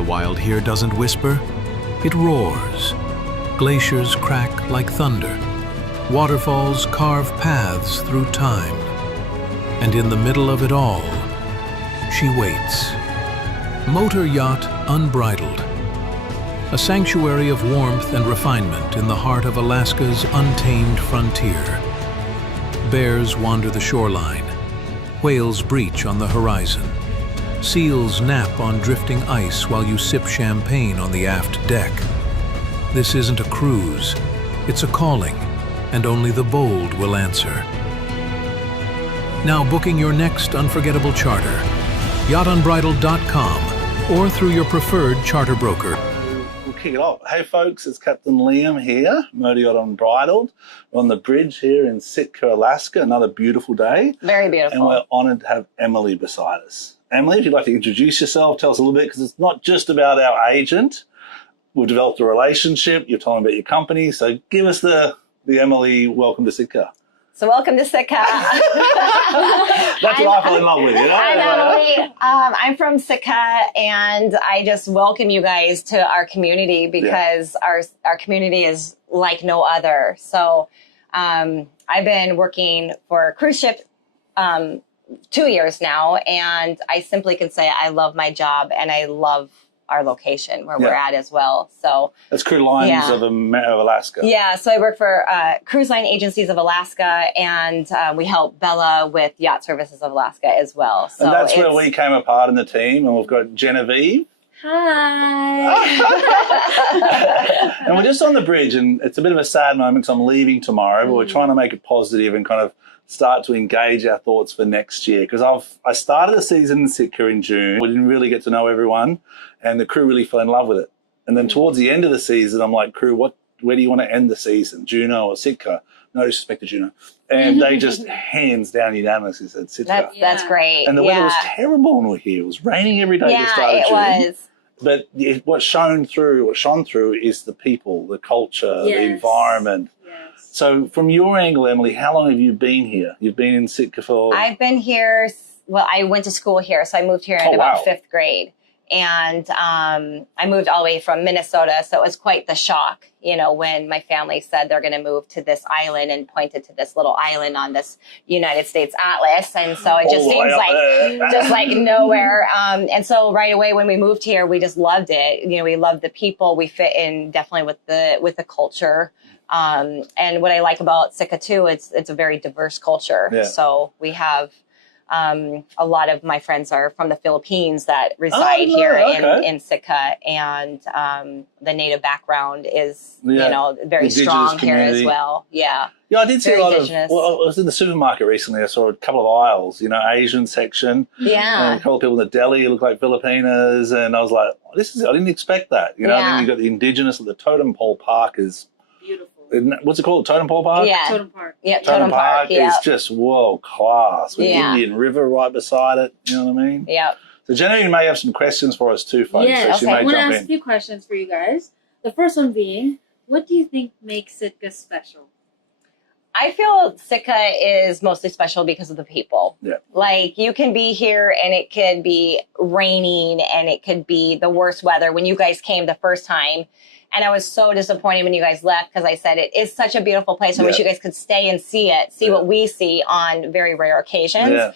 The wild here doesn't whisper, it roars. Glaciers crack like thunder. Waterfalls carve paths through time. And in the middle of it all, she waits. Motor Yacht Unbridled. A sanctuary of warmth and refinement in the heart of Alaska's untamed frontier. Bears wander the shoreline. Whales breach on the horizon. Seals nap on drifting ice while you sip champagne on the aft deck. This isn't a cruise, it's a calling, and only the bold will answer. Now booking your next unforgettable charter, yachtunbridled.com or through your preferred charter broker. We'll kick it off. Hey folks, it's Captain Liam here, Motor Yacht Unbridled. We're on the bridge here in Sitka, Alaska, another beautiful day. Very beautiful. And we're honoured to have Emily beside us. Emily, if you'd like to introduce yourself, tell us a little bit, because it's not just about our agent. We've developed a relationship, you're telling about your company, so give us the Emily, welcome to Sitka. So welcome to Sitka. That's what I fell in love with, you know? I'm Emily. I'm from Sitka, and I just welcome you guys to our community because our community is like no other. So I've been working for a cruise ship 2 years now, and I simply can say I love my job and I love our location where we're at as well. So that's Cruise Lines of Alaska. Yeah, so I work for Cruise Line Agencies of Alaska, and we help Bella with Yacht Services of Alaska as well. So and that's where we came apart in the team, and we've got Genevieve. Hi. And we're just on the bridge, and it's a bit of a sad moment because I'm leaving tomorrow, but we're trying to make it positive and kind of start to engage our thoughts for next year. Because I started the season in Sitka in June. We didn't really get to know everyone, and the crew really fell in love with it. And then towards the end of the season, I'm like, crew, where do you want to end the season? Juneau or Sitka? No disrespect to Juneau. And they just hands down unanimously said Sitka. That's great. And the weather was terrible when we were here. It was raining every day to start June. Yeah, it was. But what shone through is the people, the culture, the environment. Yes. So from your angle, Emily, how long have you been here? You've been in Sitka for... I've been here, well, I went to school here, so I moved here in about 5th grade. And I moved all the way from Minnesota, so it was quite the shock, you know, when my family said they're going to move to this island and pointed to this little island on this United States atlas. And so it just seems like nowhere. And so right away when we moved here, we just loved it. You know, we loved the people. We fit in definitely with the culture. And what I like about Sitka too, it's a very diverse culture. Yeah. So we have a lot of my friends are from the Philippines that reside here in Sitka, and the native background is, you know, very Indigenous strong community here as well. Yeah. Yeah, I did see a lot Indigenous. I was in the supermarket recently. I saw a couple of aisles, you know, Asian section. Yeah. And a couple of people in the deli who look like Filipinas. And I was like, I didn't expect that. You know, and then you've got the Indigenous, the Totem Pole Park is beautiful. What's it called? Totem Pole Park? Yeah. Totem Park. Yeah, Totem Park is just world class with Indian River right beside it. You know what I mean? Yeah. So Jenny may have some questions for us too, folks. Yeah, so she may I want to jump ask in. a few questions for you guys. The first one being, what do you think makes Sitka special? I feel Sitka is mostly special because of the people. Yeah. Like, you can be here and it could be raining and it could be the worst weather. When you guys came the first time, and I was so disappointed when you guys left, because I said it is such a beautiful place. I wish you guys could stay and see what we see on very rare occasions. Yeah.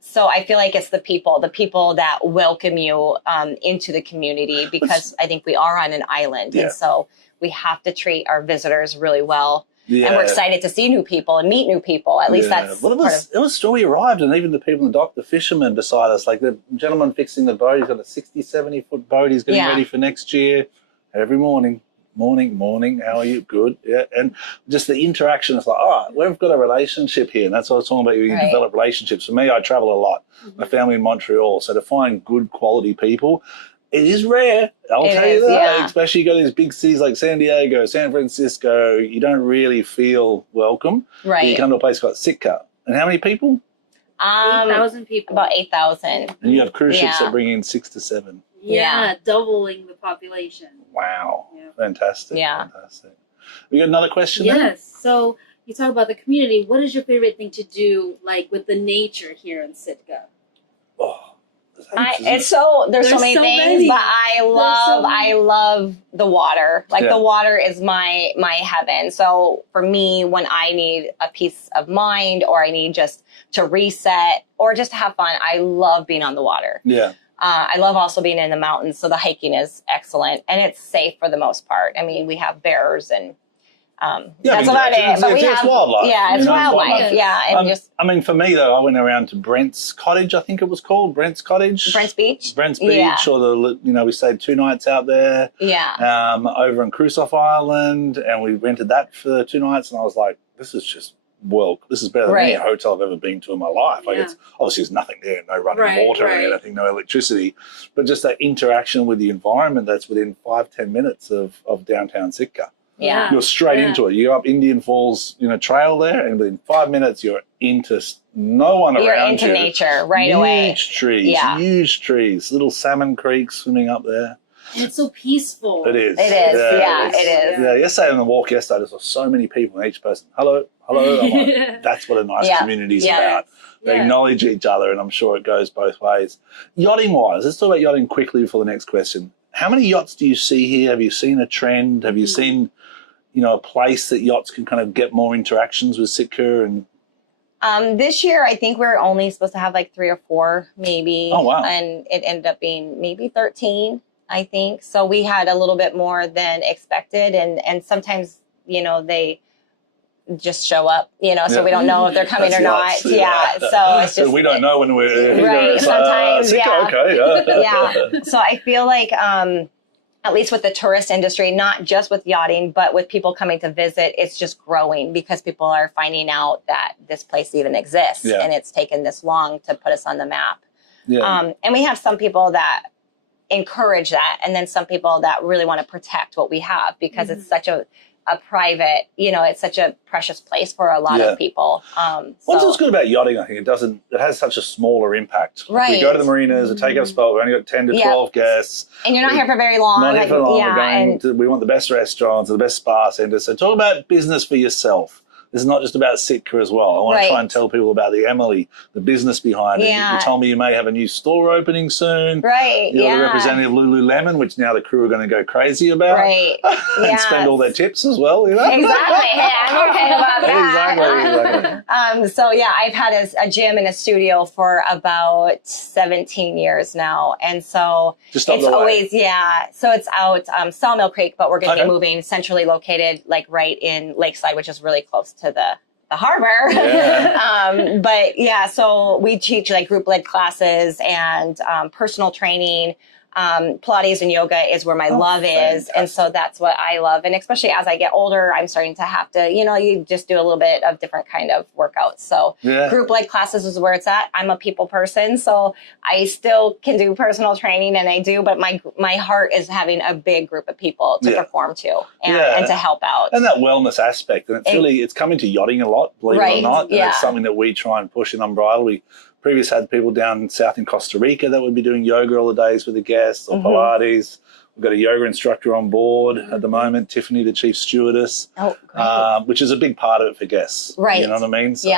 So I feel like it's the people that welcome you into the community, because I think we are on an island. And so we have to treat our visitors really well. Yeah. And we're excited to see new people and meet new people. At least that's it was still we arrived, and even the people in the dock, the fishermen beside us, like the gentleman fixing the boat, he's got a 60, 70-foot boat. He's getting ready for next year. Every morning, how are you? Good. Yeah. And just the interaction, it's like, we've got a relationship here. And that's what I was talking about. You develop relationships. For me, I travel a lot. My family in Montreal. So to find good quality people, it is rare. I'll tell you that. Yeah. Especially you go to these big cities like San Diego, San Francisco, you don't really feel welcome. Right. You come to a place called Sitka. And how many people? 8,000 people. About 8,000. And you have cruise ships that bring in 6 to 7. Yeah, doubling the population. Wow. Yeah. Fantastic. Yeah. Fantastic. We got another question Yes. there? So you talk about the community. What is your favorite thing to do, like with the nature here in Sitka? Oh, there's so many things, but I love the water. Like the water is my heaven. So for me, when I need a peace of mind or I need just to reset or just to have fun, I love being on the water. Yeah. I love also being in the mountains. So the hiking is excellent and it's safe for the most part. I mean, we have bears and that's about it. But it's wildlife. Yeah, it's wildlife. Yeah, and I mean, for me though, I went around to Brent's Cottage. I think it was called Brent's Cottage. Brent's Beach. Or we stayed 2 nights out there. Yeah. Over on Crusoe Island, and we rented that for 2 nights, and I was like, this is just this is better than any hotel I've ever been to in my life. Like it's obviously there's nothing there, no running water or anything, no electricity, but just that interaction with the environment that's within 5-10 minutes of downtown Sitka. Yeah. You're straight into it. You're up Indian Falls, trail there, and within 5 minutes you're into no one around you. You're into nature right away. Huge trees, little salmon creeks swimming up there. And it's so peaceful. It is. It is. Yeah, it is. Yeah, yesterday on the walk I saw so many people, and each person, hello. I'm like, that's what a nice community is about. They acknowledge each other, and I'm sure it goes both ways. Yachting-wise, let's talk about yachting quickly before the next question. How many yachts do you see here? Have you seen a trend? Have you seen a place that yachts can kind of get more interactions with Sitka? And this year, I think we're only supposed to have like 3 or 4, maybe. Oh, wow. And it ended up being maybe 13, I think. So we had a little bit more than expected. And sometimes, they just show up, so we don't know if they're coming or not. So it's just. We don't know when we're right. Sometimes, Sitka, okay. So I feel like, at least with the tourist industry, not just with yachting, but with people coming to visit, it's just growing because people are finding out that this place even exists and it's taken this long to put us on the map. Yeah. And we have some people that encourage that, and then some people that really want to protect what we have because it's such a private, it's such a precious place for a lot of people. What's good about yachting, I think it has such a smaller impact. Right. We go to the marinas, a take-up spot, we've only got 10 to 12 guests. And you're not here for very long. Not here for long. We want the best restaurants, the best spa centers. So talk about business for yourself. This is not just about Sitka as well. I want to try and tell people about the Emily, the business behind it. You told me you may have a new store opening soon. Right. You're the representative of Lululemon, which now the crew are going to go crazy about. Right. And spend all their tips as well, Exactly. Yeah, I'm okay about that. Exactly. So I've had a gym and a studio for about 17 years now. And so it's always, so it's out Sawmill Creek, but we're going to be moving centrally located, like right in Lakeside, which is really close to the harbor. So we teach like group led classes and personal training. Pilates and yoga is where my love is. And so that's what I love. And especially as I get older, I'm starting to have to, you just do a little bit of different kind of workouts. So group led classes is where it's at. I'm a people person, so I still can do personal training and I do, but my heart is having a big group of people to perform to and to help out. And that wellness aspect. And it's coming to yachting a lot, believe it or not. And it's something that we try and push in Umbrella. We previously had people down south in Costa Rica that would be doing yoga all the days with the guests or Pilates. We've got a yoga instructor on board at the moment, Tiffany, the chief stewardess, which is a big part of it for guests. Right. You know what I mean? So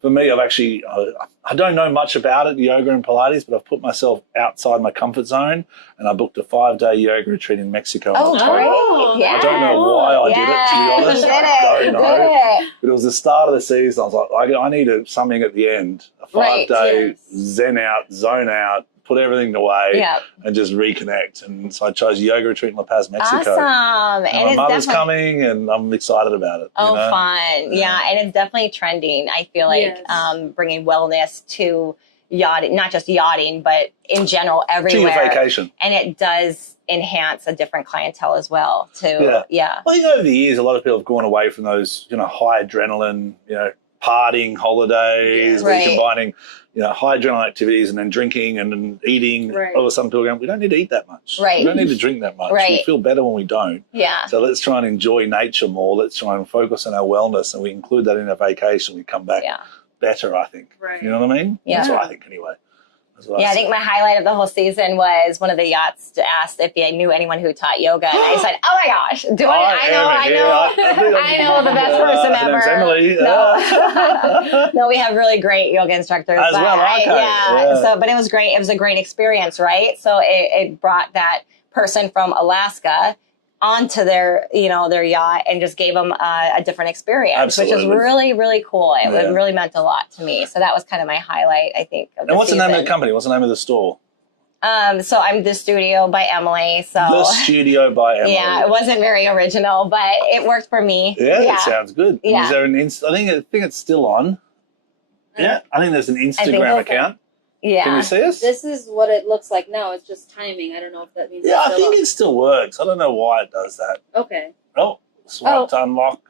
for me, I don't know much about it, yoga and Pilates, but I've put myself outside my comfort zone and I booked a 5-day yoga retreat in Mexico. Great. I don't know why I did it, to be honest. I don't know. But it was the start of the season. I was like, I need something at the end, a 5-day zen out, zone out, put everything away and just reconnect. And so I chose a yoga retreat in La Paz, Mexico. Awesome. And my mother's coming and I'm excited about it. Fun. Yeah. And it's definitely trending. I feel like bringing wellness to yachting, not just yachting, but in general everywhere. To your vacation. And it does enhance a different clientele as well too. Well, over the years, a lot of people have gone away from those, high adrenaline, partying holidays, where you're combining, high adrenaline activities and then drinking and then eating. All of a sudden people are going, we don't need to eat that much. We don't need to drink that much. We feel better when we don't. So let's try and enjoy nature more. Let's try and focus on our wellness, and we include that in our vacation. We come back better, I think. You know what I mean? That's what I think anyway. That's what Yeah, I think my highlight of the whole season was one of the yachts asked if I knew anyone who taught yoga, and I said, "Oh my gosh, I know the best person ever." Emily. No, no, we have really great yoga instructors. As well, okay. Yeah. So, but it was great. It was a great experience, right? So it brought that person from Alaska onto their yacht and just gave them a different experience. Absolutely. Which is really, really cool. It really meant a lot to me. So that was kind of my highlight, I think. Of and what's season. the name of the company? What's the name of the store? So I'm The Studio by Emily. So The Studio by Emily. Yeah, it wasn't very original, but it worked for me. Yeah, it sounds good. Yeah. Is there an I think it's still on. Yeah, I think there's an Instagram account. Yeah. Can you see us? This is what it looks like now. It's just timing. I don't know if that means. Yeah, I think it still works. I don't know why it does that. Okay. Oh, swipe to unlock.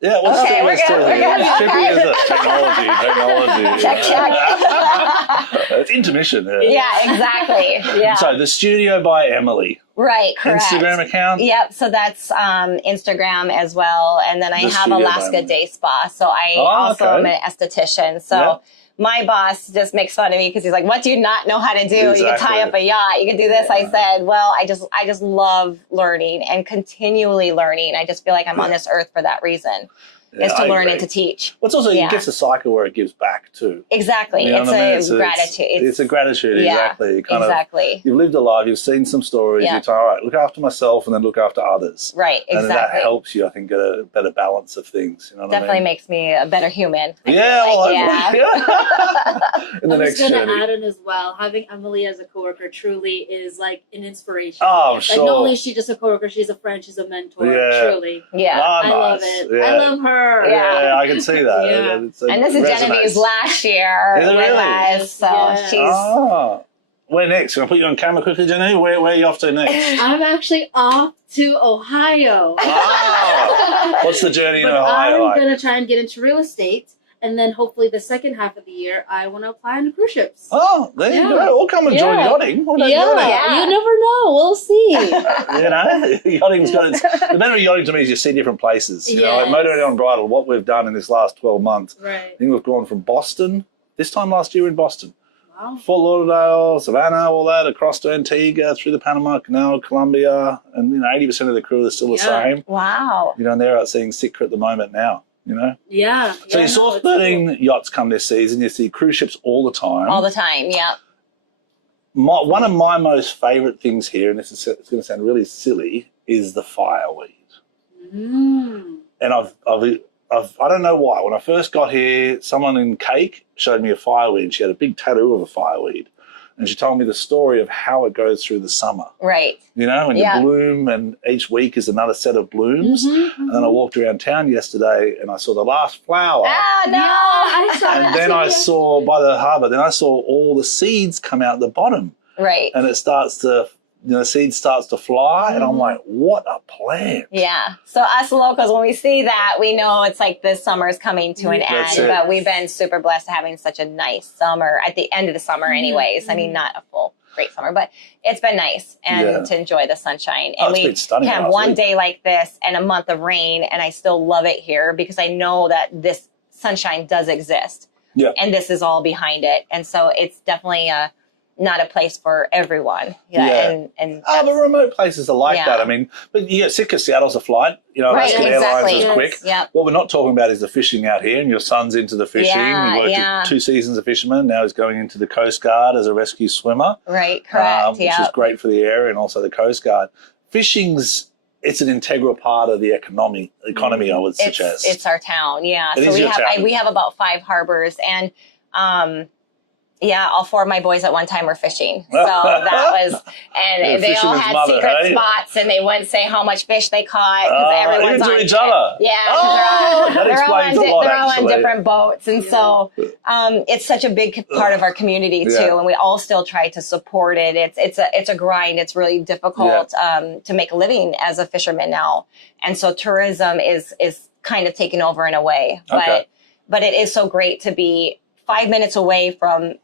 Yeah, we're good. It's trippy, isn't it? Technology. Check. It's intermission. Yeah, exactly. Yeah. So, The Studio by Emily. Right, correct. Instagram account? Yep, so that's Instagram as well. And then I have Alaska Day Spa. So I also am an esthetician. So my boss just makes fun of me because he's like, what do you not know how to do? Exactly. You can tie up a yacht. You can do this. I said, well, I just love learning and continually learning. I just feel like I'm on this earth for that reason. Is to learn and to teach. Well, it's also, it gets a cycle where it gives back too. Exactly. You know it's a gratitude. It's a gratitude, exactly. Exactly. You've lived a life, you've seen some stories, you tell, all right, look after myself and then look after others. Right, exactly. And that helps you, I think, get a better balance of things. You know what Definitely I mean? makes me a better human. In the I'm next just going journey. to add in as well, having Emily as a coworker truly is like an inspiration. Oh, like, sure. not only is she just a coworker, she's a friend, she's a mentor, truly. Yeah. Oh, I love it. Yeah. I love her. Yeah, I can see that. Yeah. And this is Genevieve's last year Is it really? with us, so she's... Oh. Where next? Can I put you on camera quickly, Jenny? Where are you off to next? I'm actually off to Ohio. What's the journey in But Ohio I'm going to try and get into real estate. And then hopefully the second half of the year, I want to apply on cruise ships. Oh, there you go. We'll come and join yachting. What about yachting? You never know. We'll see. Yachting's got its... The matter of yachting to me is you see different places. You know, like Motivated on Bridal, what we've done in this last 12 months. Right. I think we've gone from Boston, this time last year in Boston. Wow. Fort Lauderdale, Savannah, all that, across to Antigua, through the Panama Canal, Colombia, and 80% of the crew is still the same. Wow. And they're out seeing Sitka at the moment now. Yeah. So you saw 13 yachts come this season. You see cruise ships all the time. All the time, yeah. One of my most favourite things here, and it's going to sound really silly, is the fireweed. And I don't know why. When I first got here, someone in Cake showed me a fireweed. She had a big tattoo of a fireweed. And she told me the story of how it goes through the summer. Right. And you bloom, and each week is another set of blooms. And then I walked around town yesterday and I saw the last flower. Ah, no! I saw And then I saw by the harbour, then I saw all the seeds come out the bottom. Right. And it starts to, seed starts to fly. And I'm like, what a plant. Yeah. So us locals, when we see that, we know it's like this summer is coming to an end. But we've been super blessed having such a nice summer at the end of the summer anyways. I mean, not a full great summer, but it's been nice and to enjoy the sunshine. And we have one day like this and a month of rain, and I still love it here because I know that this sunshine does exist. Yeah. And this is all behind it. And so it's definitely not a place for everyone. But remote places are like that. I mean, but Sitka, Seattle's a flight. Alaska Airlines is quick. Yep. What we're not talking about is the fishing out here, and your son's into the fishing. He worked 2 seasons of fisherman. Now he's going into the Coast Guard as a rescue swimmer. Right, correct. Which is great for the area and also the Coast Guard. It's an integral part of the economy, I would suggest. It's our town, So we have about 5 harbors, and all 4 of my boys at one time were fishing. So that was, and they all had secret spots, and they wouldn't say how much fish they caught because everyone's even on to each other. Yeah, they're all on different boats, and so it's such a big part of our community too, and we all still try to support it. It's a grind. It's really difficult to make a living as a fisherman now, and so tourism is kind of taken over in a way. But it is so great to be 5 minutes away from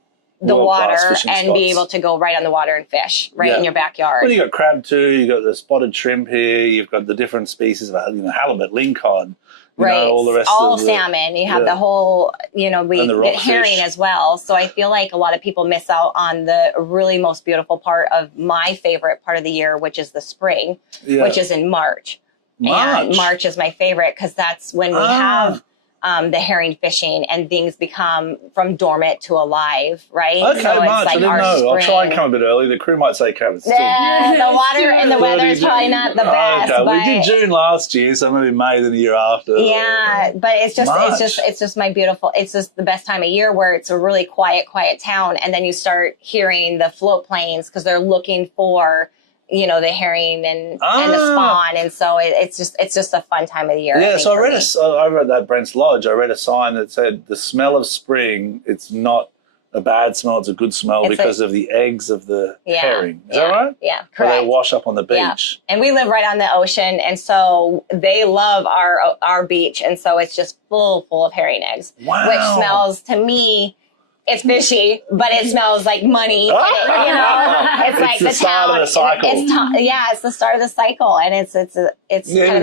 the water and be able to go right on the water and fish in your backyard. Well, you got crab too. You got the spotted shrimp here. You've got the different species of halibut, lingcod. all the rest all of salmon. You have the whole, we get herring fish as well. So I feel like a lot of people miss out on the really most beautiful part of my favorite part of the year, which is the spring, which is in March. And March is my favorite because that's when we have the herring fishing and things become from dormant to alive, right? Okay, so March. I didn't know. I'll try and come a bit early. The crew might say come. The water and the weather is probably not the best. Okay, but we did June last year, so maybe May the year after. Yeah, but it's just my beautiful. It's just the best time of year where it's a really quiet town, and then you start hearing the float planes because they're looking for the herring and the spawn, and so it's just a fun time of the year. Yeah, so I read that Brent's Lodge. I read a sign that said the smell of spring. It's not a bad smell; it's a good smell because of the eggs of the herring. Is that right? Yeah, correct. Where they wash up on the beach. Yeah. And we live right on the ocean, and so they love our beach, and so it's just full of herring eggs, which smells to me. It's fishy, but it smells like money. It's the start of the cycle. It's the start of the cycle, and it's kind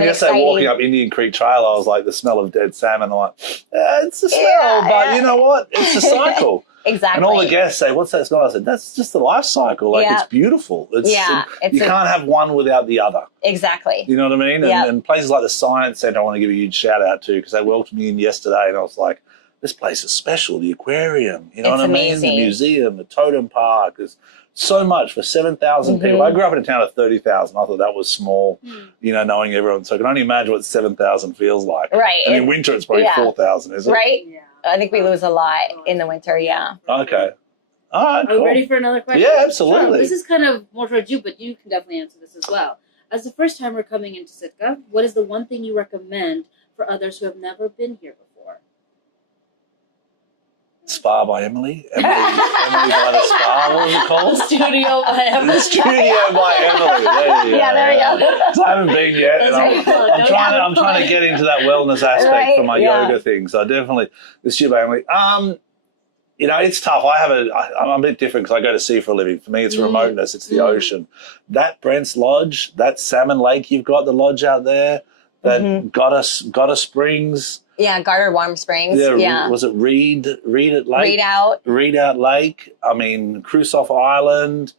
of exciting. Walking up Indian Creek Trail, I was like, the smell of dead salmon. I'm like, it's a smell, but you know what? It's a cycle. Exactly. And all the guests say, "What's that smell?" I said, "That's just the life cycle. Like it's beautiful. You can't have one without the other." Exactly. You know what I mean? And places like the Science Centre, I want to give a huge shout out to because they welcomed me in yesterday, and I was like, this place is special. The aquarium, you know what I mean? The museum, the totem park. There's so much for 7,000 people. I grew up in a town of 30,000. I thought that was small, knowing everyone. So I can only imagine what 7,000 feels like. Right. And in winter, it's probably 4,000, is it? Right. Yeah. I think we lose a lot in the winter, Okay. All right, cool. Are we ready for another question? Yeah, absolutely. Sure. This is kind of more towards you, but you can definitely answer this as well. As a first timer coming into Sitka, what is the one thing you recommend for others who have never been here before? Spa by Emily. Emily by the Spa. What was it called? The Studio by Emily. The Studio by Emily. There you go. There we go. So I haven't been yet. And I'm trying to get into that wellness aspect for my yoga thing. So definitely the Studio by Emily. It's tough. I'm a bit different because I go to sea for a living. For me, it's remoteness. It's the ocean. That Brent's Lodge, that Salmon Lake you've got, the lodge out there, that Gotta Springs. Yeah, Garter Warm Springs. Yeah. Was it Reed Lake? Reed Out Lake. I mean, Crusoe Island.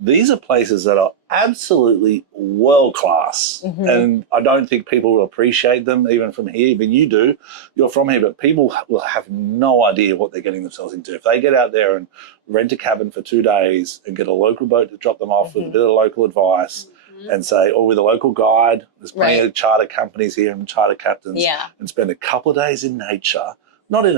These are places that are absolutely world class. And I don't think people will appreciate them even from here. Even you do. You're from here, but people will have no idea what they're getting themselves into. If they get out there and rent a cabin for 2 days and get a local boat to drop them off with a bit of local advice, and say, with a local guide, there's plenty of charter companies here and charter captains, and spend a couple of days in nature, not in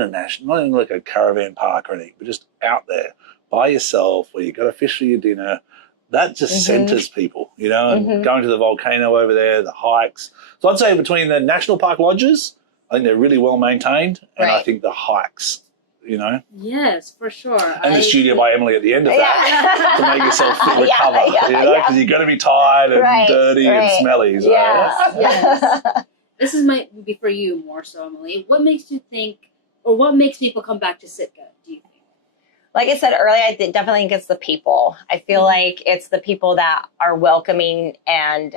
like a caravan park or anything, but just out there by yourself where you got to fish for your dinner. That just centers people, and going to the volcano over there, the hikes. So I'd say between the national park lodges, I think they're really well maintained, and I think the hikes, Yes, for sure. And the Studio by Emily at the end of that to make yourself fit recover, because you've got to be tired and dirty and smelly. So. Yes. This might be for you more so, Emily. What makes you think, or what makes people come back to Sitka, do you think? Like I said earlier, I definitely think it's the people. I feel like it's the people that are welcoming, and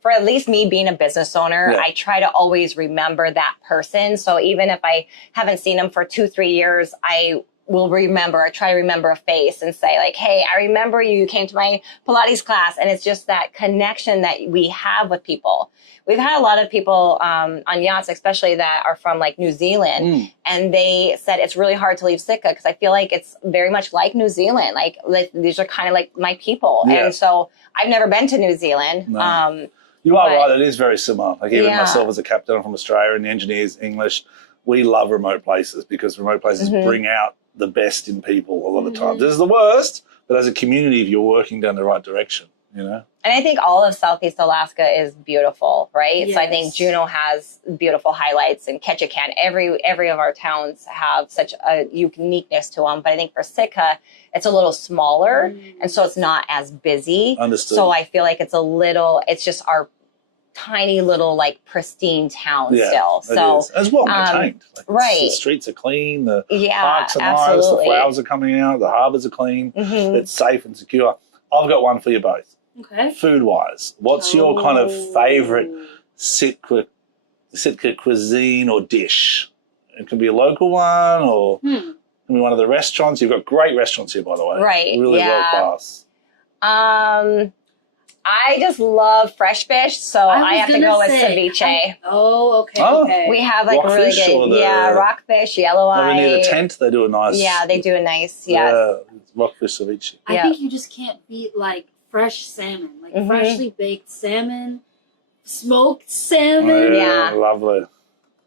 for at least me being a business owner, I try to always remember that person. So even if I haven't seen them for 2-3 years, I will try to remember a face and say like, hey, I remember you came to my Pilates class. And it's just that connection that we have with people. We've had a lot of people on yachts, especially that are from like New Zealand. And they said it's really hard to leave Sitka because I feel like it's very much like New Zealand. Like these are kind of like my people. And so I've never been to New Zealand. No. You are right. It is very similar. Like even myself as a captain, I'm from Australia, and the engineers, English, we love remote places because remote places bring out the best in people a lot of times. This is the worst, but as a community, if you're working down the right direction, And I think all of Southeast Alaska is beautiful, right? Yes. So I think Juneau has beautiful highlights, and Ketchikan. Every of our towns have such a uniqueness to them. But I think for Sitka, it's a little smaller, and so it's not as busy. Understood. So I feel like it's just our tiny little like pristine town still. So as well maintained. The streets are clean, the parks are nice, the flowers are coming out, the harbours are clean, it's safe and secure. I've got one for you both. Okay. Food wise, what's your kind of favourite Sitka Sitka cuisine or dish. It can be a local one or it can be one of the restaurants. You've got great restaurants here, by the way. Right. Really world class. I just love fresh fish, so I have to go with ceviche. Okay. We have like really good, rockfish, yellow eye. Over near the tent, they do a nice. Yeah, they do a nice, rockfish ceviche. I think you just can't beat like fresh salmon, like freshly baked salmon, smoked salmon. Yeah. Lovely.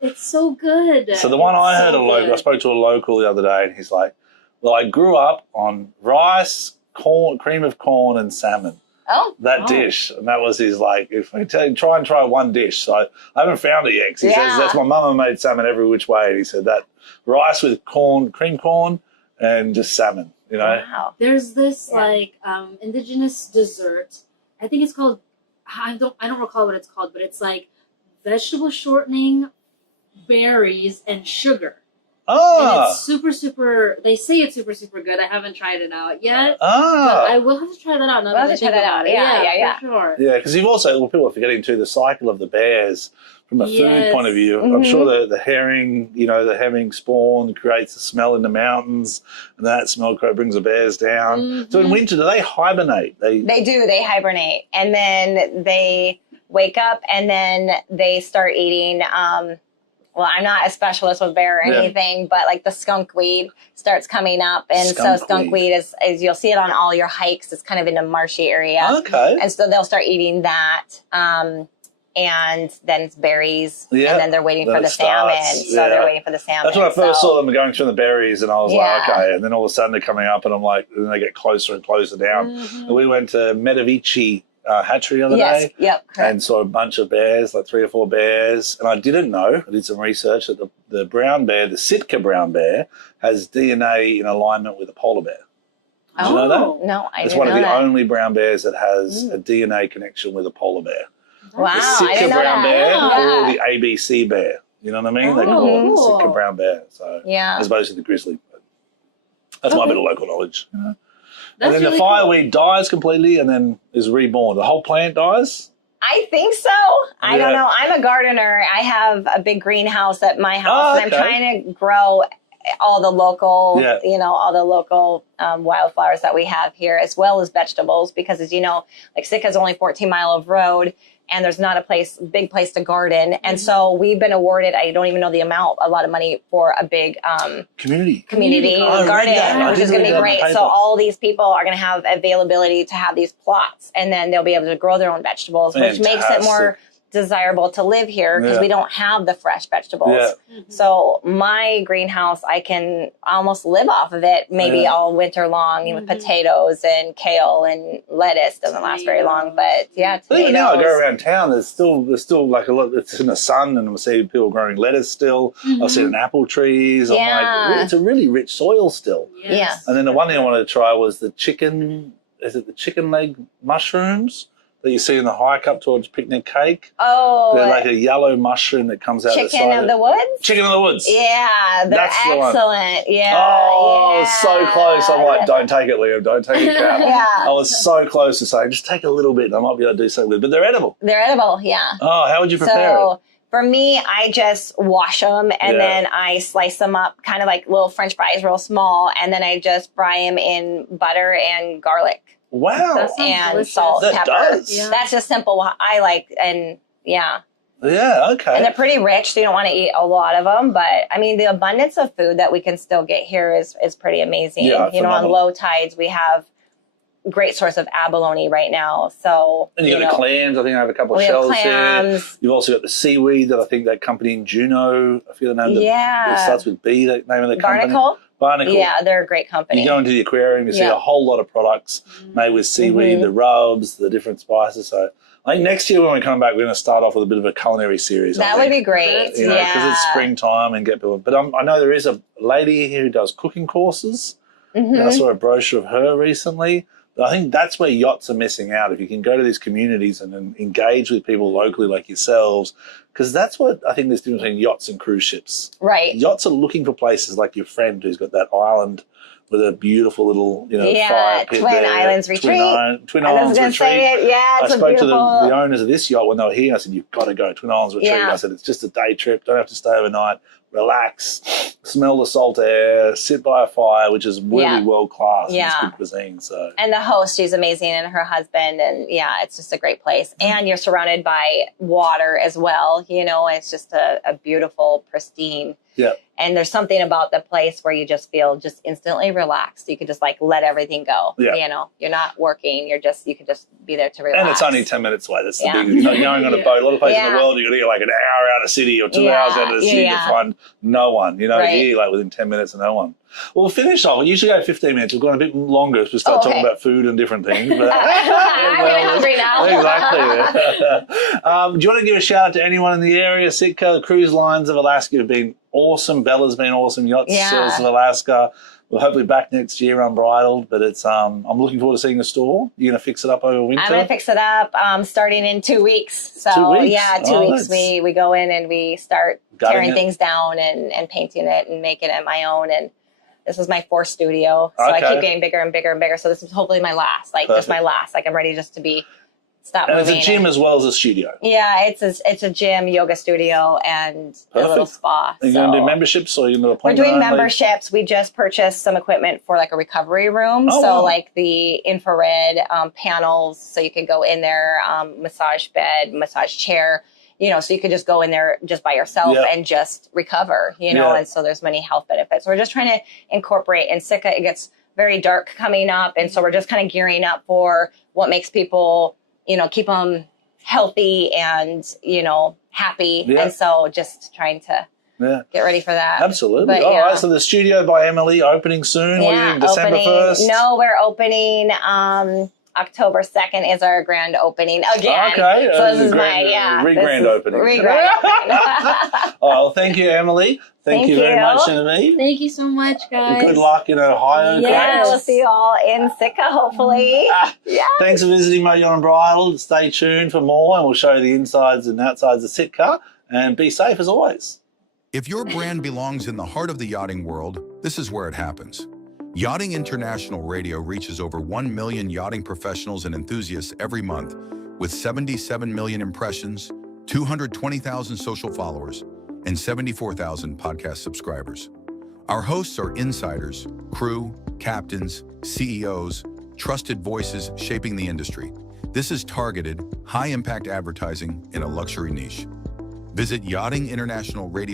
It's so good. So the one I heard I spoke to a local the other day, and he's like, "Well, I grew up on rice, corn, cream of corn, and salmon." That dish, and that was his like. If I tell you, try and try one dish, so I haven't found it yet. 'Cause he says that's my mama made salmon every which way, and he said that rice with corn, cream corn, and just salmon. You know, there's this like indigenous dessert. I think it's called. I don't recall what it's called, but it's like vegetable shortening, berries, and sugar. And it's super, they say it's super good. I haven't tried it out yet. But I will have to try that out. We'll have to try that out. Yeah. For sure. Yeah, because you've also, people are forgetting too, the cycle of the bears from a food point of view. I'm sure the herring, the herring spawn creates a smell in the mountains, and that smell brings the bears down. So in winter, do they hibernate? They do. They hibernate. And then they wake up, and then they start eating... well, I'm not a specialist with bear or anything, but like the skunk weed starts coming up. And so skunk weed is you'll see it on all your hikes. It's kind of in a marshy area. Okay. And so they'll start eating that. And then it's berries. And then they're waiting for the salmon. So they're waiting for the salmon. That's when I first saw them going through the berries, and I was like, okay. And then all of a sudden they're coming up, and I'm like, and they get closer and closer down. And we went to Medavici hatchery the other day, and saw a bunch of bears, like 3 or 4 bears. And I didn't know, I did some research, that the brown bear, the Sitka brown bear, has DNA in alignment with a polar bear. Did you know that? No, I didn't know that. It's one of the only brown bears that has a DNA connection with a polar bear. Wow, the Sitka brown bear or the ABC bear. You know what I mean? They call it the Sitka brown bear. So as opposed to the grizzly. That's my bit of local knowledge. And then the fireweed dies completely and then is reborn. The whole plant dies? I think so. I don't know. I'm a gardener. I have a big greenhouse at my house, and I'm trying to grow all the local, all the local wildflowers that we have here, as well as vegetables, because as you know, like Sitka's only 14 mile of road, and there's not a big place to garden. And so we've been awarded, I don't even know the amount, a lot of money for a big community garden, which is going to be great. So all these people are going to have availability to have these plots, and then they'll be able to grow their own vegetables, which makes it more desirable to live here because we don't have the fresh vegetables. So my greenhouse, I can almost live off of it maybe all winter long with potatoes and kale and lettuce. Doesn't last very long, but tomatoes. Even now I go around town, there's still like a lot. It's in the sun, and I see people growing lettuce still. I've seen apple trees. I'm like, it's a really rich soil still. And then the one thing I wanted to try was the chicken. Is it the chicken leg mushrooms that you see in the hike up towards Picnic Cake? They're like a yellow mushroom that comes out the side. Chicken of the woods? Chicken of the woods. Yeah, they're excellent. I was so close. I'm like, don't take it, Liam. Don't take it, crap. I was so close to saying, just take a little bit and I might be able to do something with it. But they're edible. They're edible, yeah. Oh, how would you prepare it? For me, I just wash them and then I slice them up kind of like little French fries, real small. And then I just fry them in butter and garlic. Wow. And delicious. salt, pepper. Does. That's just simple. I like, and Yeah, okay. And they're pretty rich, so you don't want to eat a lot of them. But, I mean, the abundance of food that we can still get here is pretty amazing. On low tides, we have great source of abalone right now. So and you got the clams. I think I have a couple of shells here. You've also got the seaweed that I think that company in Juneau, I forget the name. It starts with B, the name of the company. Barnacle. Yeah, they're a great company. You go into the aquarium, you see a whole lot of products made with seaweed, the rubs, the different spices. So I think next year when we come back, we're going to start off with a bit of a culinary series. That would be great. Because it's springtime and get people. But I know there is a lady here who does cooking courses. And I saw a brochure of her recently. But I think that's where yachts are missing out. If you can go to these communities and then engage with people locally like yourselves, because that's what I think there's difference between yachts and cruise ships. Right. Yachts are looking for places like your friend who's got that island with a beautiful little, fire pit Twin there. Islands Retreat. Twin I was Islands gonna Retreat. say it. Yeah, it's I spoke to beautiful. the owners of this yacht when they were here. I said, you've got to go Twin Islands Retreat. Yeah. I said, it's just a day trip. Don't have to stay overnight. Relax, smell the salt air, sit by a fire, which is really world class. Yeah. It's good cuisine. So. And the host, she's amazing, and her husband, and it's just a great place. And you're surrounded by water as well. It's just a beautiful, pristine. Yeah. And there's something about the place where you just feel just instantly relaxed. You could just like let everything go. Yeah. You're not working. You could just be there to relax. And it's only 10 minutes away. That's the big, going on a boat. A lot of places in the world, you're going to get like an hour out of the city or 2 hours out of the city to find no one. Here, like within 10 minutes, no one. Well, we'll finish off. We usually go 15 minutes. We've gone a bit longer as we start talking about food and different things. But, I'm getting hungry now. Exactly. Do you want to give a shout out to anyone in the area? Sitka, the cruise lines of Alaska have been awesome. Bella's been awesome. Yacht Sales of Alaska. We're hopefully back next year unbridled, but it's I'm looking forward to seeing the store. You're going to fix it up over winter? I'm going to fix it up starting in 2 weeks. So 2 weeks? Yeah, 2 weeks. We go in and we start tearing things down and painting it and making it my own. And this is my 4th studio. So I keep getting bigger and bigger and bigger. So this is hopefully my last, just my last. Like I'm ready just to stop moving. And it's a gym as well as a studio. Yeah, it's a gym, yoga studio, and a little spa. Are you going to do memberships or are you going to We're doing memberships. We just purchased some equipment for like a recovery room. Like the infrared panels, so you could go in there, massage bed, massage chair. So you could just go in there just by yourself and just recover, and so there's many health benefits. So we're just trying to incorporate. In Sitka, it gets very dark coming up, and so we're just kind of gearing up for what makes people, keep them healthy and, happy. Yeah. And so just trying to get ready for that. Absolutely. But, all right, so the studio by Emily opening soon. What do you think, December 1st? No, we're opening October 2nd is our grand opening again. Okay. So this is my, Re-grand opening. Re-grand opening. All right, well, thank you, Emily. Thank you very much, Genevieve. Thank you so much, guys. Good luck in Ohio. Yeah, we'll see you all in Sitka, hopefully. Thanks for visiting my Yacht Unbridled. Stay tuned for more, and we'll show you the insides and outsides of Sitka. And be safe as always. If your brand belongs in the heart of the yachting world, this is where it happens. Yachting International Radio reaches over 1 million yachting professionals and enthusiasts every month, with 77 million impressions, 220,000 social followers, and 74,000 podcast subscribers. Our hosts are insiders, crew, captains, CEOs, trusted voices shaping the industry. This is targeted, high-impact advertising in a luxury niche. Visit Yachting International Radio